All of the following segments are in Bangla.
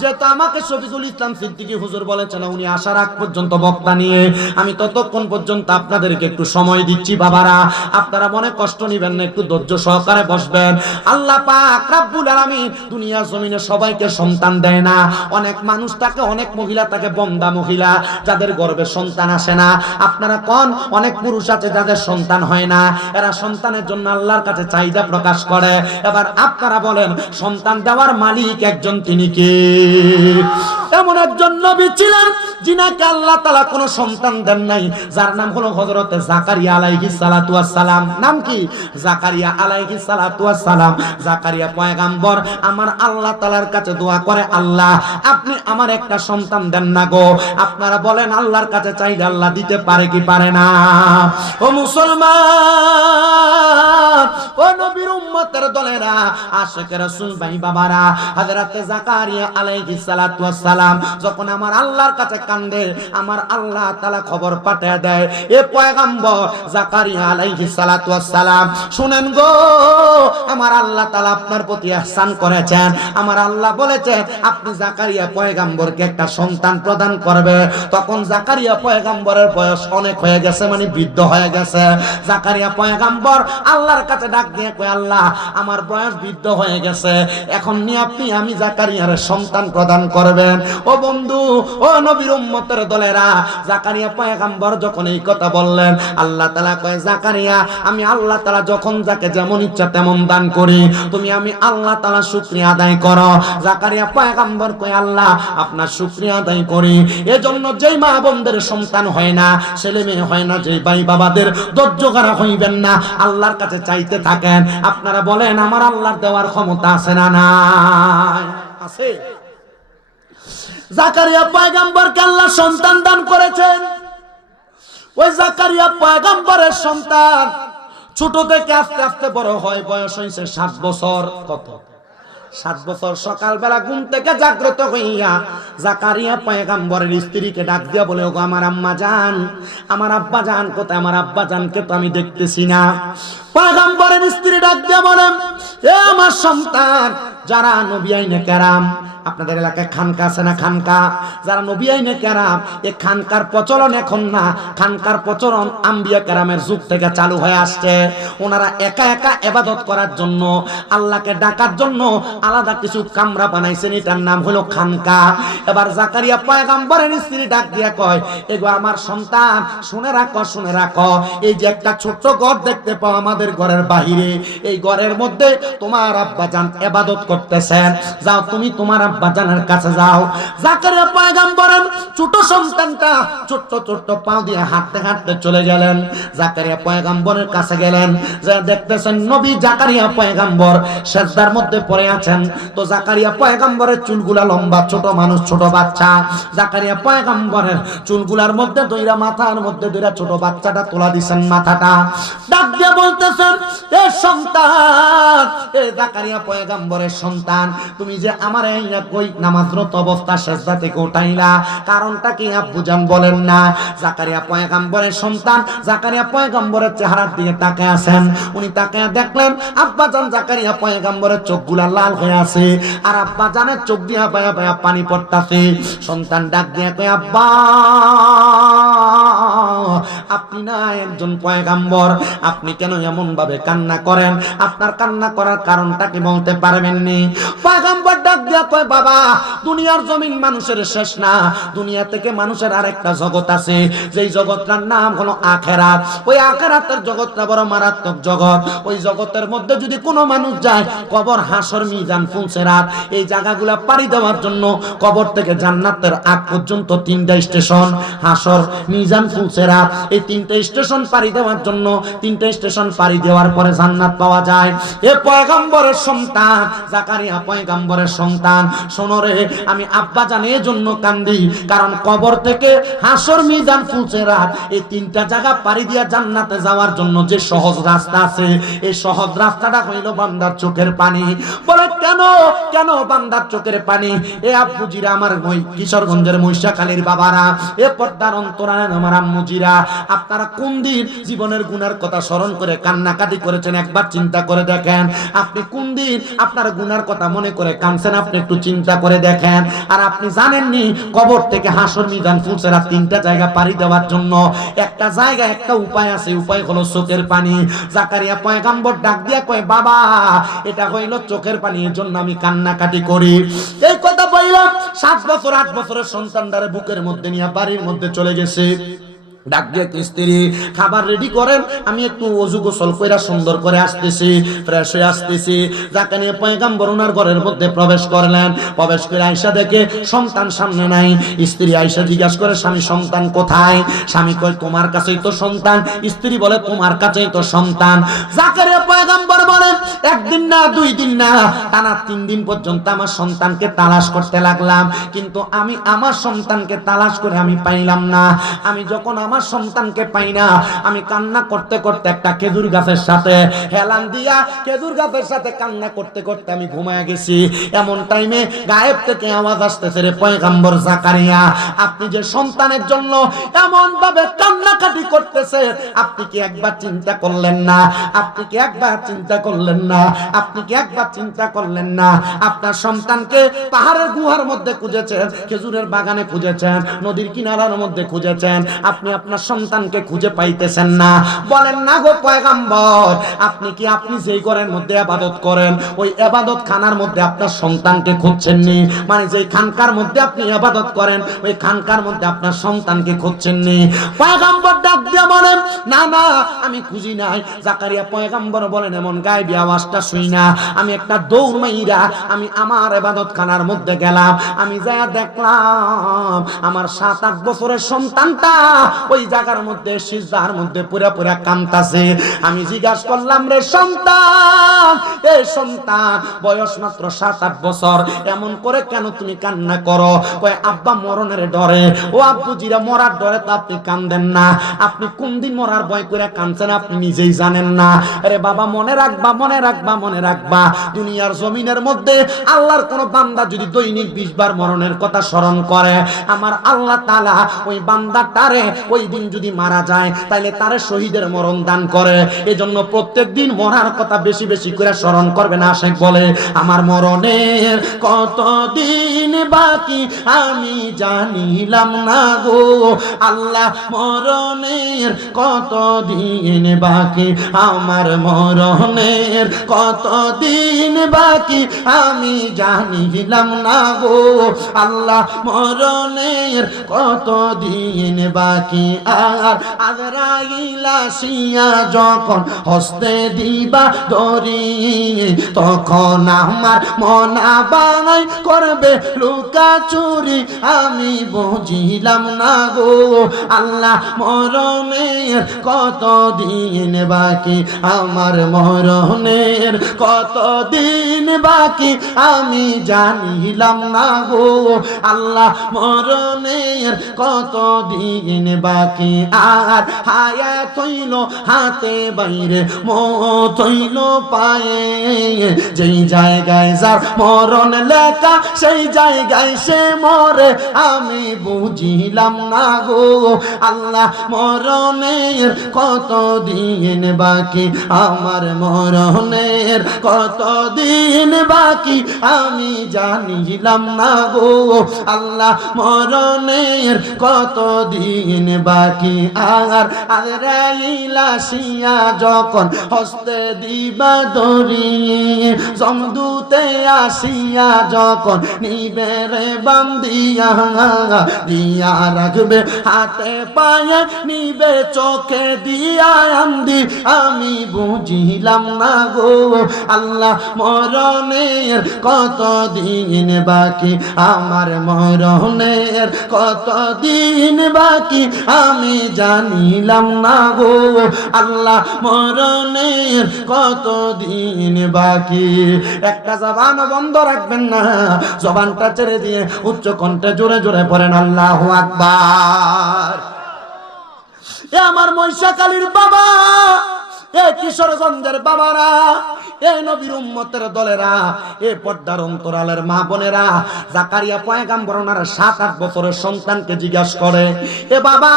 যেহেতু আমাকে শফিকুল ইসলাম সিদ্দিকী হুজুর বলেছেন উনি আসার আগ পর্যন্ত বক্তা নিয়ে আমি ততক্ষণ পর্যন্ত আপনাদেরকে একটু সময় দিচ্ছি। বাবারা, আপনারা মনে কষ্ট নেবেন না, একটু ধৈর্য সহকারে বসবেন। আল্লাহ পাক রব্বুল আলামিন দুনিয়ার জমিনে সবাইকে সন্তান দেয় না। অনেক মানুষ থাকে, অনেক মহিলা থাকে বন্দা মহিলা, যাদের গর্ভে সন্তান আসে না। আপনারা কোন অনেক পুরুষ আছে যাদের সন্তান হয় না, এরা সন্তানের জন্য আল্লাহর কাছে চাহিদা প্রকাশ করে। এবার আপনারা বলেন, সন্তান দেওয়ার মালিক একজন, তিনি কে? এমন একজন নবী ছিলেন যিনাকে আল্লাহ তাআলা কোনো সন্তান দেন নাই, যার নাম হলো হযরতে জাকারিয়া আলাইহিস সালাতু ওয়াস সালাম। নাম কি? জাকারিয়া আলাইহিস সালাতু ওয়াস সালাম। জাকারিয়া পয়গম্বর আমার আল্লাহ তাআলার কাছে দোয়া করে, আল্লাহ আপনি আমার একটা সন্তান দেন না গো। আপনারা বলেন আল্লাহর কাছে চাইলে আল্লাহ দিতে পারে কি পারে না? ও মুসলমান, ও নবীর উম্মতের দলেরা, আশিক রাসূল ভাই বাবারা, হযরতে জাকারিয়া আলাইহিস সালাতু ওয়াস সালাম যখন আমার আল্লাহর কাছে কান্দে, আমার আল্লাহ তাআলা খবর পাঠিয়ে দেয়, এ পয়গম্বর জাকারিয়া আলাইহিস সালাতু ওয়াস সালাম, শুনেন গো, আমার আল্লাহ তাআলা আপনার প্রতি ইহসান করেছেন। আমার আল্লাহ বলেছে আপনি জাকারিয়া পয়গম্বরকে একটা সন্তান প্রদান করবে। তখন জাকারিয়া পয়গম্বরের বয়স অনেক হয়ে গেছে, মানে বৃদ্ধ হয়ে গেছে। জাকারিয়া পয়গম্বর আল্লাহর কাছে ডাক দিয়ে কয়, আল্লাহ আমার বয়স বৃদ্ধ হয়ে গেছে, এখন নিয়ে আপনি আমি জাকারিয়ার সন্তান প্রদান করবেন। ও বন্ধু, ও নবীর উম্মতের দলেরা, জাকারিয়া পয়গম্বর যখন এই কথা বললেন, আল্লাহ তাআলা কয়, জাকারিয়া আমি আল্লাহ তাআলা যখন যাকে যেমন ইচ্ছা তেমন দান করি, তুমি আমি আল্লাহ তাআলা শুকরিয়া আদায় করো। জাকারিয়া পয়গম্বর কয়, আল্লাহ আপনার শুকরিয়া আদায় করি। এজন্য যেই মা বোনদের সন্তান হয় না, ছেলে মেয়ে হয় না, যেই ভাই বাবাদের ধৈর্য করা হইবেন না, আল্লাহর কাছে চাইতে থাকেন। আপনারা বলেন আমার আল্লাহর দেওয়ার ক্ষমতা আছে না নাই? আছে। জাকারিয়া পয়গম্বরকে আল্লাহ সন্তান দান করেছেন। ওই জাকারিয়া পয়গম্বরের সন্তান ছোট থেকে আস্তে আস্তে বড় হয়, বয়স হয়েছে 7 বছর। কত? 7 বছর। সকালবেলা ঘুম থেকে জাগ্রত হইয়া জাকারিয়া পয়গম্বরের স্ত্রীকে ডাক দিয়া বলে, ওগো আমার আম্মা জান, আমার আব্বা জান কোথায়? আমার আব্বা জানকে তো আমি দেখতেছি না। পয়গম্বরের স্ত্রী ডাক দিয়া বলেন, এ আমার সন্তান, যারা নবী আইনে কেরাম, আপনাদের এলাকায় খানকা আছে না? খানকা, যারা নবী আইনে কেরাম, এই খানকার প্রচলন এখন না, খানকার প্রচলন আম্বিয়া কেরামের যুগ থেকে চালু হয়ে আসছে। ওনারা একা একা ইবাদত করার জন্য, আল্লাহকে ডাকার জন্য আলাদা কিছু কামরা বানাইছেন, এটার নাম হলো খানকা। এবার জাকারিয়া পয়গম্বরের স্ত্রী ডাক দিয়া কয়, এগো আমার সন্তান, শুনে রাখো, শুনে রাখো, এই যে একটা ছোট্ট ঘর দেখতে পাও আমাদের ঘরের বাহিরে, এই ঘরের মধ্যে তোমার আব্বা জান ইবাদত করতেছেন, যাও তুমি তোমার আব্বা জানের কাছে যাও। জাকারিয়া পয়গম্বরের ছোট সন্তানটা ছোট্ট ছোট্ট পাও দিয়ে হাঁটতে হাঁটতে চলে গেলেন। জাকারিয়া পয়গম্বরের কাছে গেলেন, যা দেখতেছেন নবী জাকারিয়া পয়গম্বর সিজদার মধ্যে পড়ে আছেন। তো জাকারিয়া পয়গম্বরের চুলগুলা লম্বা, ছোট মানুষ, ছোট বাচ্চা, জাকারিয়া পয়গম্বরের চুলগুলার মধ্যে দইরা, মাথার মধ্যে দইরা ছোট বাচ্চাটা তোলা দিছেন মাথাটা। ডাক দিয়ে বলতেছেন, এ সন্তান, এ জাকারিয়া পয়গম্বরের সন্তান, তুমি যে আমার এই কই নামাজরত অবস্থা সিজদা থেকে উঠাইলা, কারণটা কি আব্বু জান বলেন না? জাকারিয়া পয়গম্বরের সন্তান জাকারিয়া পয়গম্বরের চেহারার দিকে তাকায় আছেন। উনি তাকায় দেখলেন আব্বা জান জাকারিয়া পয়গম্বরের চোখগুলা লাল হয়ে আছে, আর আব্বা জানের চোখ দিয়া বায়া বায়া পানি পড়তাছে। সন্তান ডাক দিয়ে কয়, আব্বা আপনি না একজন পয়গম্বর, আপনি কেন এমন ভাবে কান্না করেন? আপনার কান্না করার কারণটা কি বলতে পারবেন নি? পয়গম্বর ডাক দিয়া কয়, বাবা দুনিয়ার জমিন মানুষের শেষ না, দুনিয়া থেকে মানুষের আরেকটা জগৎ আছে, যেই জগৎটার নাম হলো আখিরাত। ওই আখিরাতের জগৎটা বড় মারাত্মক জগৎ। ওই জগতের মধ্যে যদি কোনো মানুষ যায়, কবর, হাসর, মিজান, ফুলসিরাত, এই জায়গাগুলা পাড়ি দেওয়ার জন্য কবর থেকে জান্নাতের আগ পর্যন্ত 3টা স্টেশন, হাসর, মিজান, ফুলসিরাত, এই 3টা স্টেশন পাড়ি দেওয়ার জন্য 3টা স্টেশন পাড়ি দেওয়ার পরে জান্নাত পাওয়া যায়। এ পয়গম্বরের সন্তান জাকারিয়া পয়গম্বরের সন্তান, শোনো রে, আমি আব্বা জানের জন্য কান্দি, কারণ কবর থেকে হাসর, মিজান, ফুলসিরাত, এই 3টা জায়গা পাড়ি দিয়া জান্নাতে যাওয়ার জন্য যে সহজ রাস্তা আছে, এই সহজ রাস্তাটা হইল বান্দার চোখের পানি। বলে কেন, কেন বান্দার চোখের পানি? এ আব্বুজিরা, আমার কিশোরগঞ্জের মহিষাখালীর বাবারা, এ পর্দার অন্তরালে আমার আম্মুজি আব্বুজিরা, আপনারা কোন দিন জীবনের গুনার কথা স্মরণ করে কান্নাকাটি করেছেন একবার চিন্তা করে দেখেন। আপনি কোন দিন আপনার গুনার কথা মনে করে কাঁদছেন আপনি একটু চিন্তা করে দেখেন। আর আপনি জানেননি কবর থেকে হাসর মিজান ফুলসেরা তিনটা জায়গা পাড়ি দেওয়ার জন্য একটা জায়গা একটা উপায় আছে, উপায় হলো চোখের পানি। জাকারিয়া পয়গম্বর ডাক দিয়া কয়, বাবা এটা হইল চোখের পানি, এর জন্য আমি কান্নাকাটি করি। এই কথা বললাম 7 বছর 8 বছরের সন্তানটারে বুকের মধ্যে নিয়ে বাড়ির মধ্যে চলে গেছে। ডাক দিয়ে স্ত্রী, খাবার রেডি করেন, আমি একটু ওযু গোসল কইরা সুন্দর করে আসতেছি, ফ্রেশ হয়ে আসতেছি। জাকারিয়া পয়গম্বর ওনার ঘরের মধ্যে প্রবেশ করলেন। প্রবেশ করে আয়েশা দেখে সন্তান সামনে নাই। স্ত্রী আয়েশা জিজ্ঞাসা করে, স্বামী সন্তান কোথায়? স্বামী কয়, তোমার কাছেই তো সন্তান। স্ত্রী বলে, তোমার কাছেই তো সন্তান। জাকারিয়া পয়গম্বর বলেন, একদিন না 2 দিন না টানা 3 দিন পর্যন্ত আমার সন্তানকে তালাশ করতে লাগলাম, কিন্তু আমি আমার সন্তানকে তালাশ করে আমি পাইলাম না। আমি যখন আমার সন্তানকে পাই না, আমি কান্না করতে করতে একটা খেজুর গাছের সাথে হেলান দিয়া খেজুর গাছের সাথে কান্না করতে করতে আমি ঘুমায় গেছি। এমন টাইমে গায়েব থেকে আওয়াজ আসতেছে, রে পয়গম্বর জাকারিয়া, আপনি যে সন্তানের জন্য এমন ভাবে কান্নাকাটি করতেছে, আপনি কি একবার চিন্তা করলেন না? আপনি কি একবার চিন্তা করলেন না? আপনি কি একবার চিন্তা করলেন না? আপনার সন্তানকে পাহাড়ের গুহার মধ্যে খুঁজেছেন, খেজুরের বাগানে খুঁজেছেন, নদীর কিনারার মধ্যে খুঁজেছেন, আপনি আপনার সন্তানকে খুঁজে পাইতেছেন না। বলেন না গো পয়গম্বর, আপনি কি আপনি যেই ঘরের মধ্যে ইবাদত করেন ওই ইবাদত খানার মধ্যে আপনার সন্তানকে খুঁজছেন নি? মানে যেই খানকার মধ্যে আপনি ইবাদত করেন ওই খানকার মধ্যে আপনার সন্তানকে খুঁজছেন নি? পয়গম্বর ডাক দিয়ে বলেন, না না আমি খুঁজি নাই। জাকারিয়া পয়গম্বর বলেন, এমন গায়েবী আওয়াজটা শুই না আমি একটা দৌড় মাইরা আমি আমার ইবাদত খানার মধ্যে গেলাম। আমি যায়া দেখলাম আমার 7-8 বছরের সন্তানটা ওই জায়গার মধ্যে সিজদার মধ্যে পুরা পুরা কাঁদতাছে। আমি জিজ্ঞাসা করলাম, রে সন্তান, এ সন্তান, বয়স মাত্র 7-8 বছর, এমন করে কেন তুমি কান্না করো? কয়, আব্বা মরণের ডরে। ও আব্বুজিরা, মরার ডরে তো আপনি কান্দেন না, আপনি কোন দিন মরার ভয় করে কাঁদছেন আপনি নিজেই জানেন না। আরে বাবা, মনে রাখবা, মনে রাখবা, মনে রাখবা, দুনিয়ার জমিনের মধ্যে আল্লাহর কোন বান্দা যদি দৈনিক 20 বার মরণের কথা স্মরণ করে, আমার আল্লাহ তাআলা ওই বান্দাটারে ওই দিন যদি মারা যায় তাহলে তারে শহীদের মরণ দান করে। এজন্য প্রত্যেক দিন মরার কথা বেশি বেশি করে স্মরণ করবে। না আশেক বলে, আমার মরণের কতদিন বাকি আমি জানিলাম না গো আল্লাহ, মরণের কতদিন বাকি, আমার মরণের কতদিন বাকি আমি জানিলাম না গো আল্লাহ, মরণের কতদিন বাকি। আর আজরাইল আসিয়া যখন হস্তে দিবা দড়ি, তখন আমার মনা বাঙাই করবে লুকা চুরি, আমি বুঝিলাম না গো আল্লাহ, মরণের কতদিন বাকি, আমার মরণের কতদিন বাকি আমি জানিলাম না গো আল্লাহ, মরণের কতদিন বাকি। আর হায়াত হইল হাতে বাইরে, মত হইল পায়ে, যেই জায়গায় যার মরণ লেখা সেই জায়গায় সে মরে, আমি বুঝিলাম না গো আল্লাহ, মরণের কতদিন বাকি, আমার মরণের কতদিন বাকি আমি জানিলাম না গো আল্লাহ, মরণের কতদিন বাকি। আর আজরাইল আসিয়া যখন হস্তে দিবা দড়ি, জমদূতে আসিয়া যখন নিবে রে বান্দিয়া, দিয়া রাখবে হাতে পায়ে, নিবে চোখে দিয়া আন্দি, আমি বুঝিলাম না গো আল্লাহ, মরণের কতদিন বাকি, আমার মরণের কতদিন বাকি আমি জানিলাম না গো আল্লাহ, মরণের কতদিন বাকি। একটা জবান বন্ধ রাখবেন না, জবানটা ছেড়ে দিয়ে উচ্চ কণ্ঠে জোরে জোরে পড়েন আল্লাহু আকবার। এ আমার মহিষাকালীর বাবা, এ কিশোরগঞ্জের বাবারা, এ নবীর উম্মতের দলেরা, এ পর্দার অন্তরালের মা বোনেরা, জাকারিয়া পয়গাম্বর ওনার 7-8 বছরের সন্তানকে জিজ্ঞাসা করে, এ বাবা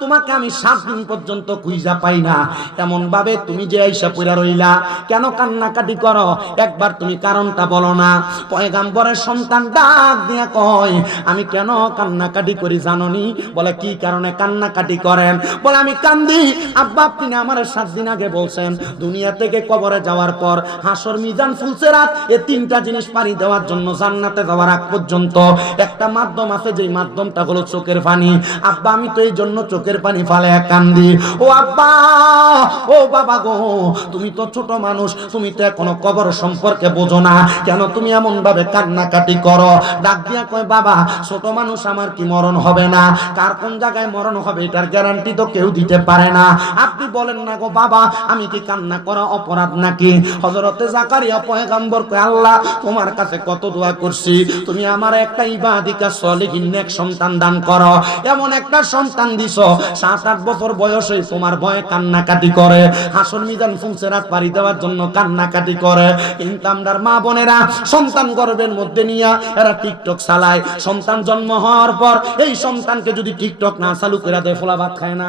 তোমাকে আমি 7 দিন পর্যন্ত খুঁজা পাই না, এমন ভাবে তুমি যে আইসা পইরা রইলা, কেন কান্নাকাটি করো, একবার তুমি কারণটা বলো না। পয়গাম্বরের সন্তান ডাক দিয়া কয়, আমি কেন কান্নাকাটি করি জানোনি? বলে কি কারণে কান্নাকাটি করেন? বলে আমি কান্দি, আব্বা আপনি না আমার 7 দিন আগে বলছেন দুনিয়া থেকে কবরে যাওয়ার পর হাসর মিজান ফুলসিরাত এই 3টা জিনিস পানি দেওয়ার জন্য জান্নাতে যাওয়ার আগ পর্যন্ত একটা মাধ্যম আছে, যেই মাধ্যমটা হলো চোখের পানি। আব্বা আমি তো এই জন্য চোখের পানি ফালায়া কান্দি। ও আব্বা, ও বাবা গো, তুমি তো ছোট মানুষ, তুমি তো এখনো কবর সম্পর্কে বোঝো না, কেন তুমি এমন ভাবে কান্নাকাটি করো? ডাক দিয়া কয়, বাবা ছোট মানুষ আমার কি মরণ হবে না? কার কোন জায়গায় মরণ হবে এটার গ্যারান্টি তো কেউ দিতে পারে না। আপনি বলেন না গো বাবা, আমি কি কান্না করা অপরাধ নাকি? হযরতে জাকারিয়া পয়গম্বর কয়, আল্লাহ তোমার কাছে কত দোয়া করছি, তুমি আমার একটা ইবাদিকা সলিহিন নেক সন্তান দান করো। এমন একটা সন্তান দিছো 7-8 বছর বয়সে তোমার ভয়ে কান্নাকাটি করে, হাসর মিজান ফুলসিরাত পারি দেওয়ার জন্য কান্নাকাটি করে। কিন্তু আমরার মা বোনেরা সন্তান গর্ভের মধ্যে নিয়া এরা টিকটক চালায়। সন্তান জন্ম হওয়ার পর এই সন্তানকে যদি টিকটক না চালু করে দেয়, ফোলা ভাত খায় না।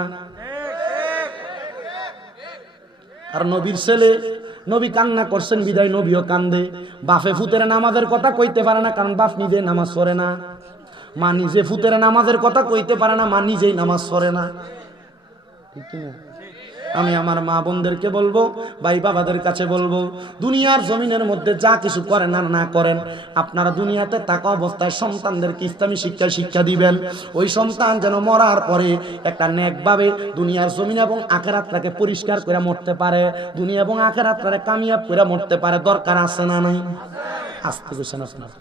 আর নবীর ছেলে, নবী কান্না করছেন বিদায় নবীও কান্দে। বাপে ফুতের নামাজের কথা কইতে পারে না, কারণ বাপ নিজে নামাজ পড়ে না। মা নিজে ফুতের নামাজের কথা কইতে পারে না, মা নিজেই নামাজ পড়ে না। ঠিক না? আমি আমার মা বোনদেরকে বলবো, ভাই বাবাদের কাছে বলবো, দুনিয়ার জমিনের মধ্যে যা কিছু করেন আর না করেন, আপনারা দুনিয়াতে থাকা অবস্থায় সন্তানদেরকে ইসলামী শিক্ষা দিবেন। ওই সন্তান যেন মরার পরে একটা নেকভাবে দুনিয়ার জমিন এবং আখিরাতটাকে পরিষ্কার করে মরতে পারে, দুনিয়া এবং আখিরাতটাকে কামিয়াব করে মরতে পারে। দরকার আছে না নাই? আসতে কইছেন আপনারা,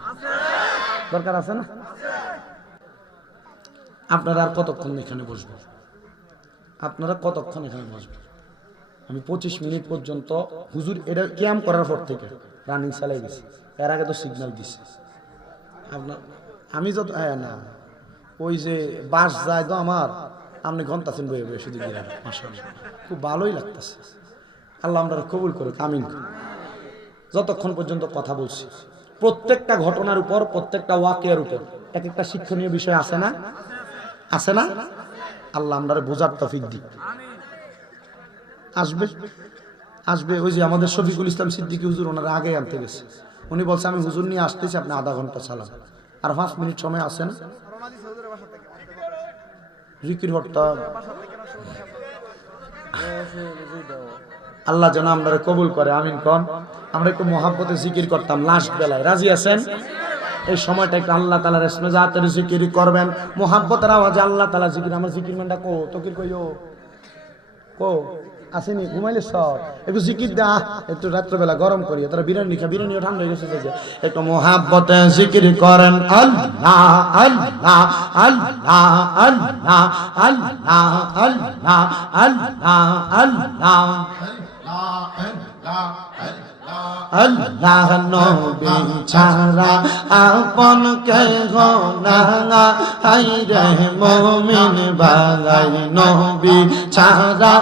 দরকার আছে না? আপনারা আর কতক্ষণ এখানে বসবেন? আপনারা কতক্ষণ এখানে বসবেন? আমি 25 মিনিট পর্যন্ত, হুজুর এটা ক্যাম্প করার পর থেকে রানিং চালাই গেছি, এর আগে তো সিগন্যাল দিছি আপনার। আমি যত না ওই যে বাস যায় তো আমার, আপনি ঘন্টা বয়ে বয়ে শুধু গিয়ে মাশাআল্লাহ খুব ভালোই লাগতেছে। আল্লাহ আমরা কবুল করুক, আমিন। যতক্ষণ পর্যন্ত কথা বলছি, প্রত্যেকটা ঘটনার উপর, প্রত্যেকটা ওয়াকিয়ার উপর এক একটা শিক্ষণীয় বিষয় আছে না? আছে না? আল্লাহ আমরা বোঝার তৌফিক দিক। আসবে আসবে ওই যে আমাদের শফিকুল ইসলাম সিদ্দিকী হুজুর, ওনারা আগে আনতে গেছে। উনি বলছে আমি হুজুর নিয়ে আসতেছি, আপনি আধা ঘন্টা চালান, আর 5 মিনিট সময় আছে না? জিকির হট্টা আল্লাহ যেন আমরা কবুল করে, আমিন কোন। আমরা একটু মহাব্বতে জিকির করতাম লাস্ট বেলায়, রাজি আছেন? এই সময়টা একটু আল্লাহ তাআলার ইসমে জাতের জিকির করবেন, মুহাব্বতের আওয়াজে আল্লাহ তাআলা জিকির। আমার জিকির মানটা কো তকির কইও কো আসেনি, ঘুমাইলে সব একটু জিকির দা, একটু রাত্রবেলা গরম করি, তারা বিরিয়ানি খা, বিরিয়ানিও ঠান্ডা হয়ে গেছে, একটু মুহাব্বতে জিকির করেন। আল্লাহ আল্লাহ আল্লাহ আল্লাহ আল্লাহ আল্লাহ আল্লাহ আল্লাহ আল্লাহ নবী ছাড়া আপন কেহ না, হায়রে মুমিন বালাই নবী ছাড়া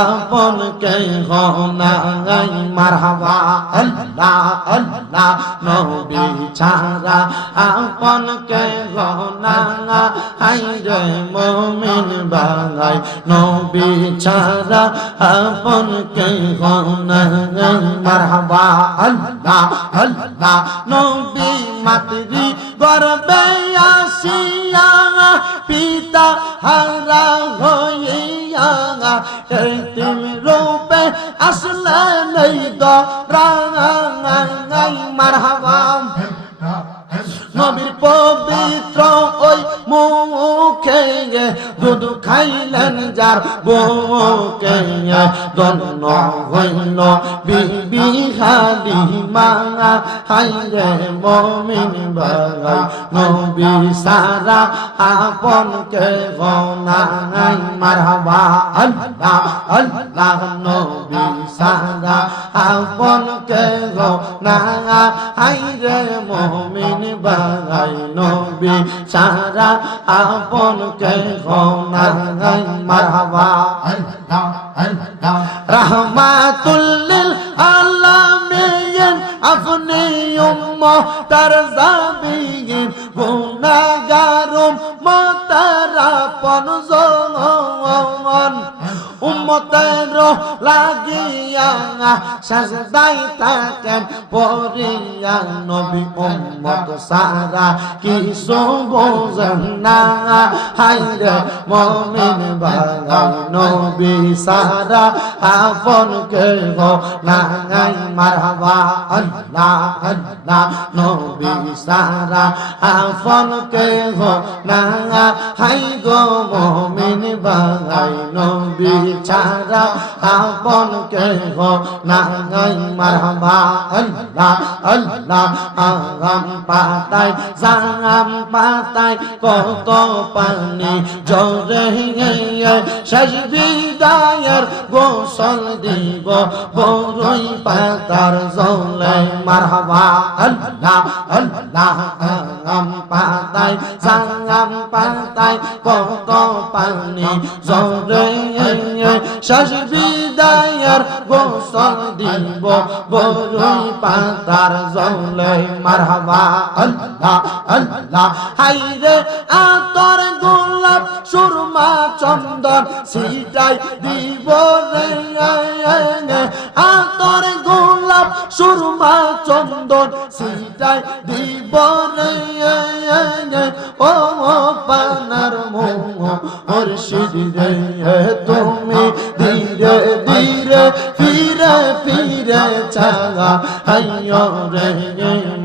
আপন কেহ না। মারহাবা আল্লাহ আল্লাহ নবী ছাড়া আপন কেহ না, হায়রে মুমিন বালাই নবী ছাড়া আপন কেহ না। মারহাবা আল্লাহ আল্লাহ নবী মাতৃ গর্ভে আসিয়া পিতা হারা হইয়া এতিম রূপে আসলেন এই দরাই। মারহাবা নবীর পবিত্র ওই মুখে দুধ খাইলেন যার বুকে, ধন্য হইল বিবি হালিমা, হায়রে মুমিন ভাই নবী সারা আপন কেহ নাই। মারহাবা আল্লাহ আল্লাহ নবী সারা আপন কেহ নাই, হায়রে মুমিন ভাই নবী সারা আপন কেহ নাই। মারহাবা রাহমাতুল লিল আলামিন আপনি উম্মতের জাবিন গুনাহগার উম্মতের আপনজন উম্মতের লাগিয়া সাজদাই থাকেন পড়িয়া নবী উম্মত সারা কিছু বোঝেন না হায়রে মুমিন ভাই নবী সারা আপন কেহ নাই মারহাবা আল্লাহ আল্লাহ নবী সারা আপন কেহ না হাই গো মুমিন ভাই নবী ছাড়া আপন কেহ নাই মারহাবা আল্লাহ আল্লাহ আগাম পাতায় জাম পাতায় কত পানি জরে শেষ বিদায়ের গোসল দিব বড়ই পাতার জলে মারহাবা আল্লাহ আল্লাহ আগাম পাতায় জাম পাতায় কত পানি জরে শেষ বিদায়ের গোসল দিব বড়ই পাতার জলে মারহাবা আল্লাহ আল্লাহ হাইরে আতর গোলাপ সুরমা চন্দন সিটাই দিব রে আতর গোলাপ সুরমা চন্দন সিটাই দিব রে ও পানার মুর্শিদ রে তুমি ধীরে ধীরে ফিরে ফিরে চাগা হাইয়ো রে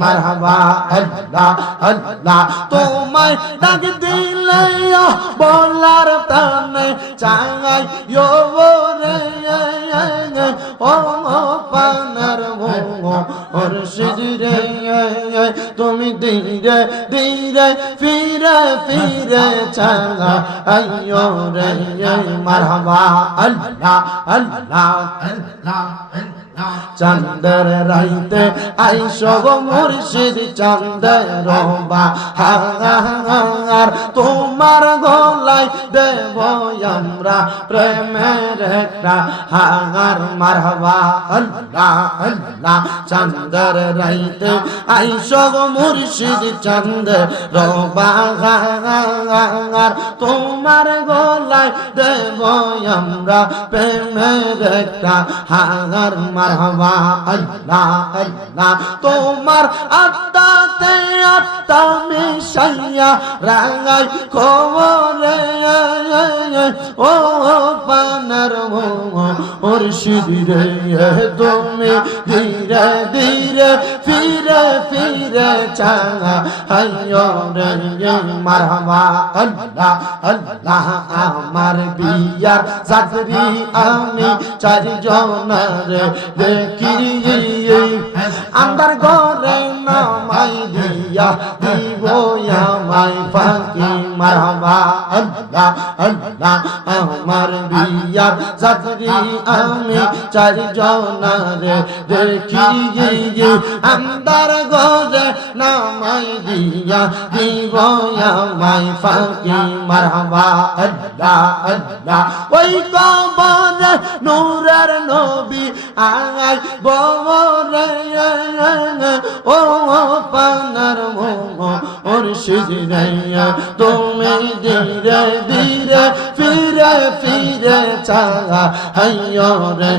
মারহাবা আল্লাহ আল্লাহ তোমায় ডাক দিলে বলার তানে চাগাই ইয়ো রে ও পানার মুর্শিদ রে তুমি ধীরে ধীরে ফিরে ফিরে চাগা হাইয়ো রে মারহাবা আল্লাহ আল্লাহ আল্লাহ চাঁদের রাইতে আইসো গো মুর্শিদ চাঁদের বাহার তোমার গলায় দেব আমরা প্রেমের একটা হার মারহাবা আল্লাহ আল্লাহ চাঁদের রাইতে আইসো গো মুর্শিদ চাঁদের বাহার তোমার গলায় দেব আমরা প্রেমের একটা হার মারহাবা আল্লাহ আল্লাহ তোমার আত্মাতে আত্মা মিশাইয়া রাঙাই খবরে ও পানার মুর্শিদ রে তুমি ধীরে ধীরে ফিরে ফিরে চাঙা হাইয়ো রে মারহাবা আল্লাহ আল্লাহ আমার বিয়ার যাত্রী আমি চারজনের দেখি আন্দার ঘরে নামাই দিয়া দিব আমায় ফাঁকি মারহাবা আল্লাহ আল্লাহ আমার বিয়ার যাত্রী আমি চারজনের দেখি আন্দার ঘরে নামাই দিয়া দিব আমায় ফাঁকি মারহাবা আল্লাহ আল্লাহ ওই কবরে নূরের নবী আই বরে ও পানার মুর্শিদ রে তুমি ধীরে ধীরে ফিরে ফিরে চাগা হাইয়ো রে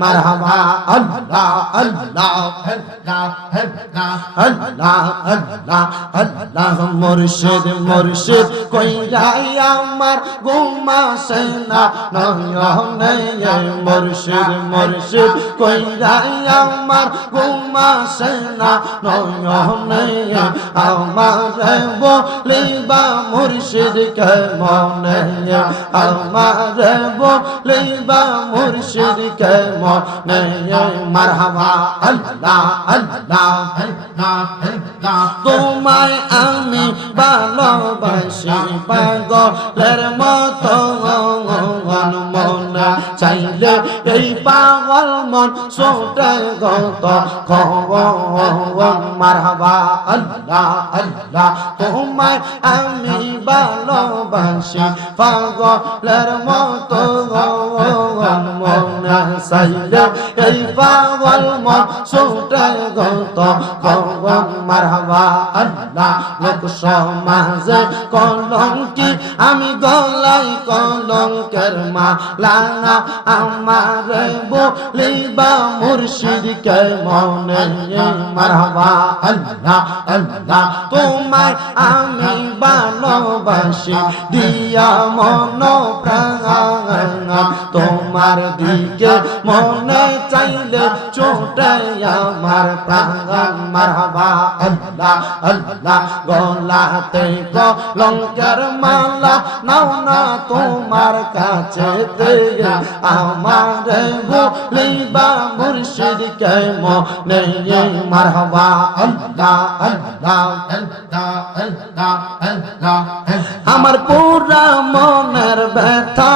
মারহাবা আল্লাহ আল্লাহ আল্লাহ আল্লাহ আল্লাহ আল্লাহ মুর্শিদ মুর্শিদ কইরাই আমার ঘুমাসে না নয়নে মুর্শিদ মুর্শিদ কইরাই আমার ঘুমাসে না নয়নে আমার বলিবা মুর্শিদ কে মনে আমার বলিবা মুর্শিদ কে মনে মারহাবা আল্লাহ আল্লাহ তোমায় আমি ভালোবাসি পাগলের মতো প্রাণ মনে চাইলে এই পাগল মন ছোটে গত মারহাবা আল্লাহ আল্লাহ তোমায় আমি ভালোবাসি পাগলের মতো মনে চাইলে এই পাগল মন ছোটে গত মারহাবা আল্লাহ লোক সমাজে কলঙ্কি আমি গলাই কলঙ্কের মালা আমার বলিবা মুর্শিদকে মনে মারহাবা আল্লাহ আল্লাহ তোমায় আমি ভালোবাসি দিয়া মন প্রাণ তোমার দিকে মনে চাইলে ছোটে আমার প্রাণ মারহাবা আল্লাহ আল্লাহ গলাতে কলঙ্কের মালা নাও না তোমার কাছে আমার বলিবা মুর্শিদকে মনে মারহাবা আল্লাহ আল্লাহ আল্লাহ আল্লাহ আল্লাহ আমার পুরা মনের ব্যথা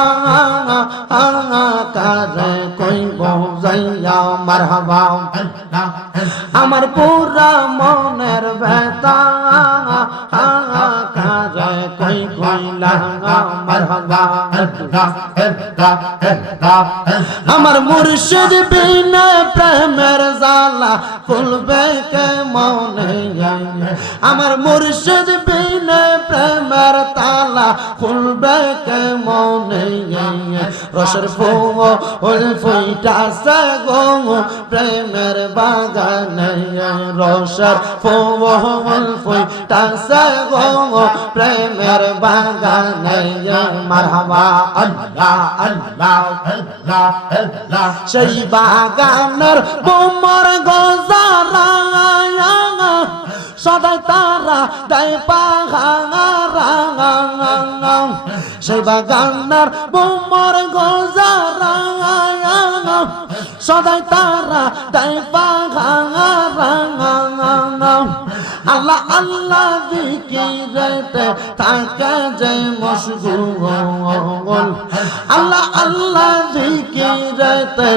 কারে কই বোঝাইয়া মারহাবা আল্লাহ আমার পুরা মনের ব্যথা কারে কই কইলা মারহাবা আল্লাহ আল্লাহ আল্লাহ আমার মুর্শিদ বিনা প্রেমের জালা খুলবে কে মনে আমার মুর্শিদ বিনা প্রেমের তালা খুলবে কে মনে রসের ফুল ফুইটাছে গো প্রেমের বাগানে রসের ফুল ফুইটাছে গো প্রেমের বাগানে মারহাবা আল্লাহ আল্লাহ আল্লাহ আল্লাহ সেই বাগানের বোমর গজারা সদাই তারা দাই পাহারা সেই বাগানের বোমর গজারা সদাই তারা দাই পাহারা আল্লাহ আল্লাহ জিকিরেতে থাকে যে মশগুল আল্লাহ আল্লাহ জিকিরেতে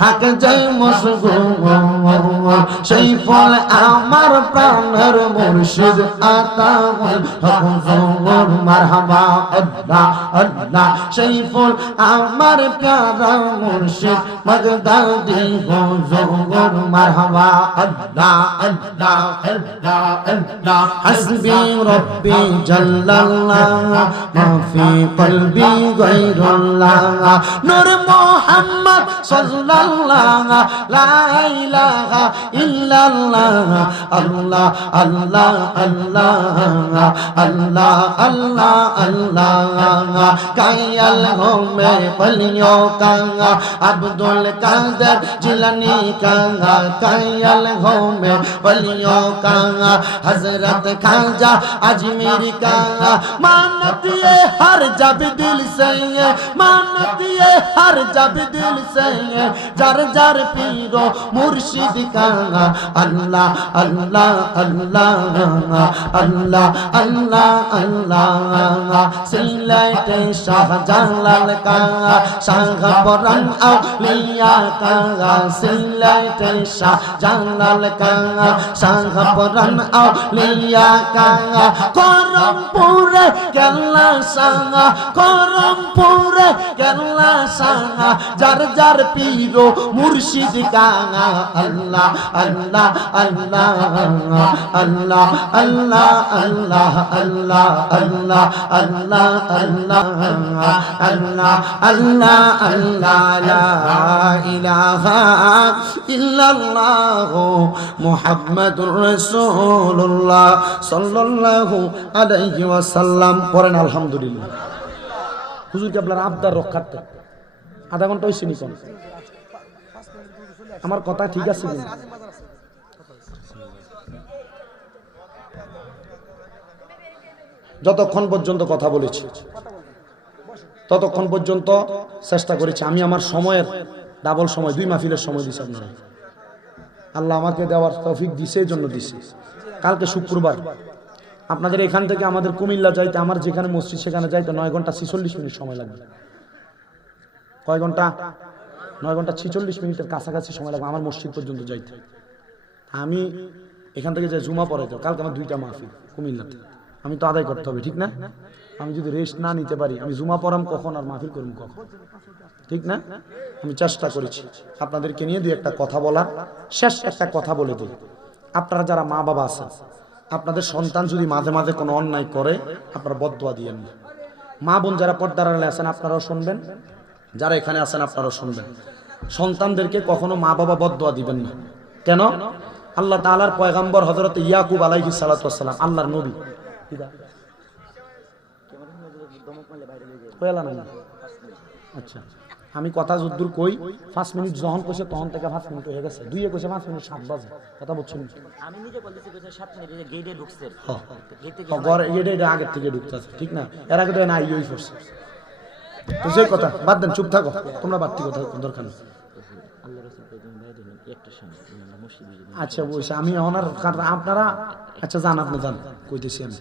থাকে যে মশগুল সেই ফল আমার প্রাণের মুর্শিদ আতাউল হুজুর মারহাবা আল্লাহ আল্লাহ সেই ফল আমার প্যারা মুর্শিদ মগদাদি হুজুর মারহাবা আল্লাহ আল্লাহ আল্লাহ حسبي ربي جل الله ما في قلبي غير الله نور محمد صلى الله لا إله إلا الله الله الله الله الله الله الله كايل هم بليو كانا عبد القادر جيلاني كانا كايل هم بليو كانا हजरत खाजा अजमेरी का मानत ये हर जब दिल से मानत ये हर जब दिल से जर जर पीरो मुर्शिद का अल्लाह अल्लाह अल्लाह अल्लाह अल्लाह अल्लाह सिलट शाहजालाल का शाहपुरन औलिया का सिलट शाहजालाल का शाहपुरन औलिया का करमपुरे केला सांगा करमपुरे केला सांगा जार जार पीरो मुर्शिद का अल्लाह अल्लाह अल्लाह अल्लाह अल्लाह अल्लाह अल्लाह अल्लाह अल्लाह अल्लाह अल्लाह अल्लाह अल्लाह ला इलाहा इल्लल्लाह मुहम्मदुर রাসূলুল্লাহ সাল্লাল্লাহু আলাইহি ওয়াসাল্লাম পড়েন আলহামদুলিল্লাহ। হুজুর কি আপনার আবদার রক্ষার্থে আধা ঘন্টা হইছে নি কোন আমার কথা ঠিক আছে কি যতক্ষণ পর্যন্ত কথা বলেছি ততক্ষণ পর্যন্ত চেষ্টা করেছি আমি আমার সময়ের ডাবল সময় 2 মাহফিলের সময় দিছি আপনারা আল্লাহ আমাকে দেওয়ার তৌফিক দিছে এই জন্য দিছে কালকে শুক্রবার আপনাদের এখান থেকে আমাদের কুমিল্লা যাইতে আমার যেখানে মসজিদ সেখানে যাইতে 9 ঘন্টা 46 মিনিট সময় লাগবে কয় ঘন্টা? 9 ঘন্টা 46 মিনিটের কাছাকাছি সময় লাগবে আমার মসজিদ পর্যন্ত যাইতে। আমি এখান থেকে যে জুমা পড়াইতে কালকে আমার 2টা মাহফিল কুমিল্লাতে, আমি তো আদায় করতে হবে, ঠিক না? আমি যদি রেস্ট না নিতে পারি আমি জুমা পড়াম কখন আর মাহফিল করুম কখন, ঠিক না? আমি চেষ্টা করেছি আপনাদেরকে নিয়ে 2 একটা কথা বলার। শেষ একটা কথা বলে দিই, আপনারা যারা মা বাবা আছেন, আপনাদের সন্তান যদি মাঝে মাঝে কোনো অন্যায় করে আপনারা বদদোয়া দিয়েন না। মা বোন যারা পর্দার আড়ালে আছেন আপনারাও শুনবেন, যারা এখানে আছেন আপনারাও শুনবেন। সন্তানদেরকে কখনো মা বাবা বদদোয়া দিবেন না। কেন? আল্লাহ তাআলার পয়গম্বর হযরত ইয়াকুব আলাইহিস সালাতু ওয়াস সালাম, আল্লাহর নবী। আচ্ছা, আমি কথা যদ্দূর কই 5 মিনিট যখন কইছে তখন থেকে 5 মিনিট হয়ে গেছে, 2 কইছে 5 মিনিট 7 বাজে, কথা বলছেন? আমি নিজে বলতেছি কইছে 7 মিনিট এই যে গেটে ঢুকছে, গেটে এটা আগের থেকে ঢুকতেছে, ঠিক না? এর আগে তো না ইই করছে। তো সেই কথা বাদ দেন, চুপ থাকো তোমরা, বাড়তি কথা দরকার নেই। আল্লাহ রাসূল কইছেন বাইরে নেন একটা সময় আমরা মসজিদে। আচ্ছা বলছি আমি আপনারা, আচ্ছা জান আপনি জান, কইতেছি আমি।